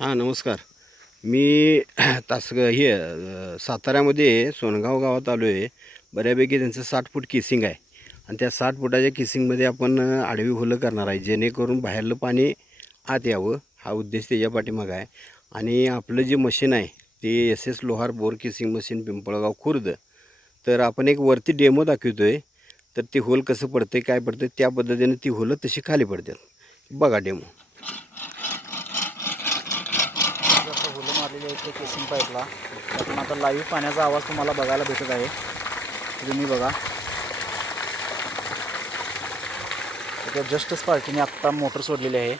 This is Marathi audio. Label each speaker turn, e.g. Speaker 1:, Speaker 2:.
Speaker 1: हां नमस्कार. मी तास हे साताऱ्यामध्ये सोनगाव गावात आलो आहे. बऱ्यापैकी त्यांचं साठ फूट किसिंग आहे. आणि त्या साठ फुटाच्या किसिंगमध्ये आपण आडवी होलं करणार आहे. जेणेकरून बाहेरलं पाणी आत यावं. हा उद्देश त्याच्या पाठीमागं आहे. आणि आपलं जे मशीन आहे ते एस एस लोहार बोर किसिंग मशीन पिंपळगाव खुर्द. तर आपण एक वरती डेमो दाखवतो आहे तर ते होल कसं पडतं काय पडतं त्या पद्धतीने ती होलं तशी खाली पडतात. बघा डेमो
Speaker 2: आता इथे केसिंग पाईपला त्यातून आता लाईव्ह पाण्याचा आवाज तुम्हाला बघायला भेटत आहे. तुम्ही बघा. इथे जस्ट स्पार्टीने आत्ता मोटर सोडलेली आहे.